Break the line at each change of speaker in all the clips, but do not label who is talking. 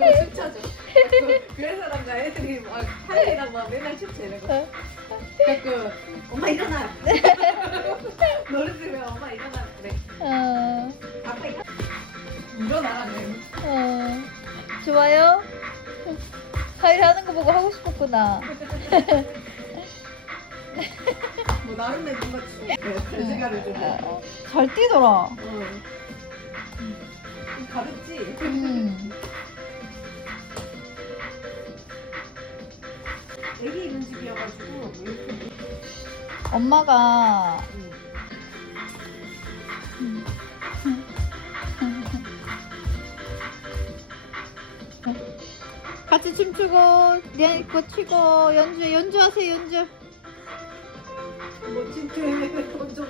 춤 춰줘. 그래서 그런가 애들이 막 하이랑 막 맨날 춤춰 이러고. 가끔 엄마 일어나. 노래 들으면 엄마 일어나 그래.
어,
아빠 일어나. 일어나라네.
어. 좋아요? 하율이 하는 거 보고 하고 싶었구나.
뭐 나름의 뭔가 춤. 돼지가를 좀.
어, 어. 잘 뛰더라.
어. 좀 가볍지?
음.
이렇게.
엄마가
응.
같이 춤추고 내거 치고 연주 연주하세요 연주.
뭐 진짜 돈좀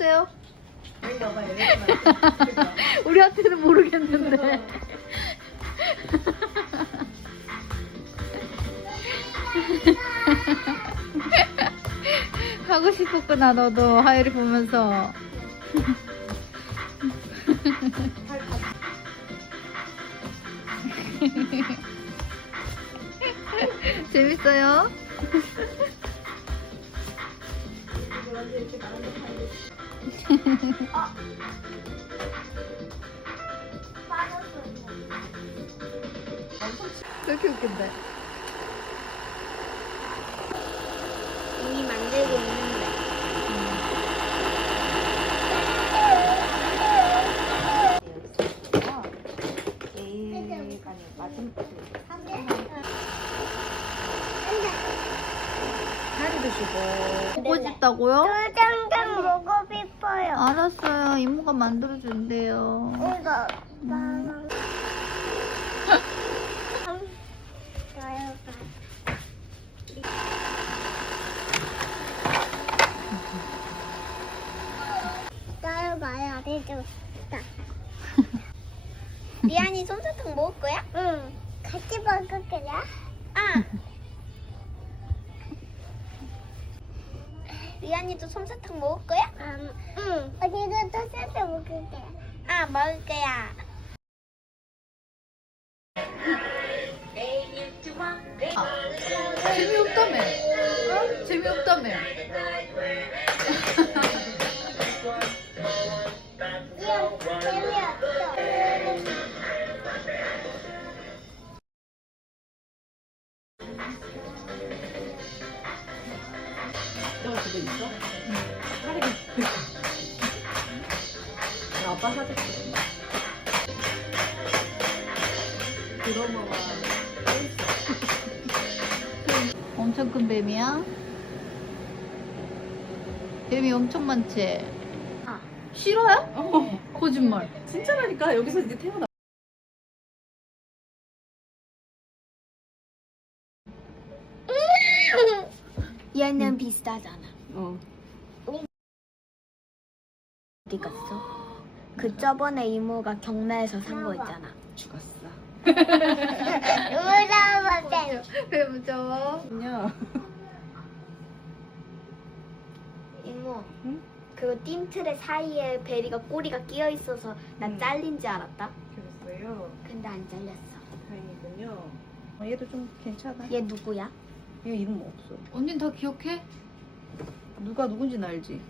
여기
우리한테는 모르겠는데. 하고 싶었구나 너도 하율이 보면서. 재밌어요? 왜 이렇게 웃긴데?
이미 만들고 있는데.
내일간에 마지막 살이 드시고
보고 싶다고요?
쫄짱짱 먹고 싶어요.
알았어요. 이모가 만들어준대요.
이거 봐야 되죠. 리안이 솜사탕 먹을 거야? 응. 같이 먹을 거야? 솜사탕 먹을 거야? 응. 응. 언니도 또 솜사탕 먹을 거야. 아, 먹을 거야.
재미없다며.
아빠 사줬어 드러머가
엄청 큰 뱀이야? 뱀이 엄청 많지?
아.
싫어요?
어
거짓말.
진짜라니까 여기서 이제 태어나
얘는 비슷하잖아.
어
어디 갔어? 그 저번에 이모가 경매에서 산 거 있잖아.
죽었어
무서워.
왜 무서워?
그냥
이모.
응?
그 띵틀의 사이에 베리가 꼬리가 끼어 있어서 나
응.
잘린 줄 알았다.
그랬어요
근데 안 잘렸어.
다행이군요 어, 얘도 좀 괜찮아
얘 누구야?
얘 이름 없어
언닌 다 기억해?
누가 누군지는 알지